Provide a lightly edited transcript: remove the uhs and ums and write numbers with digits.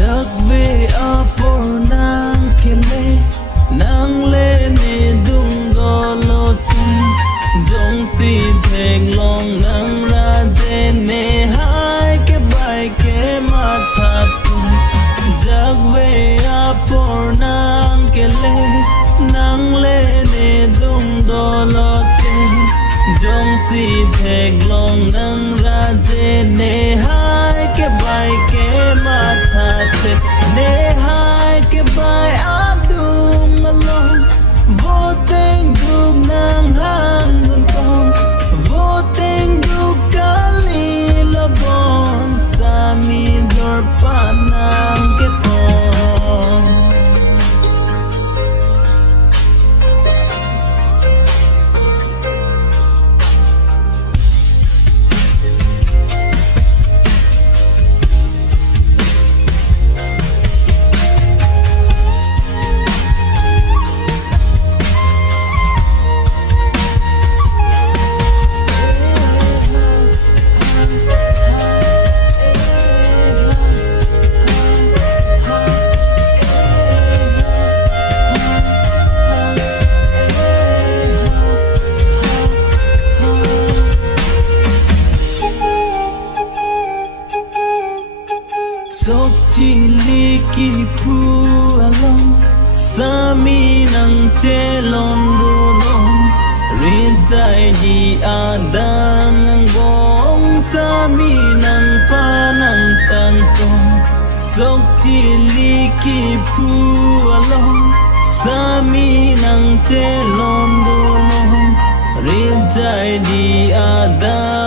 Giấc về ở por nang kele nang le ni dung do lo te jong si theng long nang ra je ne hai ke bai ke ma tha tu giấc về ở por nang kele nang le ni dung do lo te jong si theng long nang ra je ne hai ke bai ke ma tha te ne hai ke bai a dung along vô tình đục nang hang gần con vô tình đục cả ly la bon sa mi dor pa nang ke thon sok chili ki pu along sami nang chelon dolong rin jai di adang ang gong sami nang panang tantong sok chili ki pu along sami nang chelon dolong rin jai di adang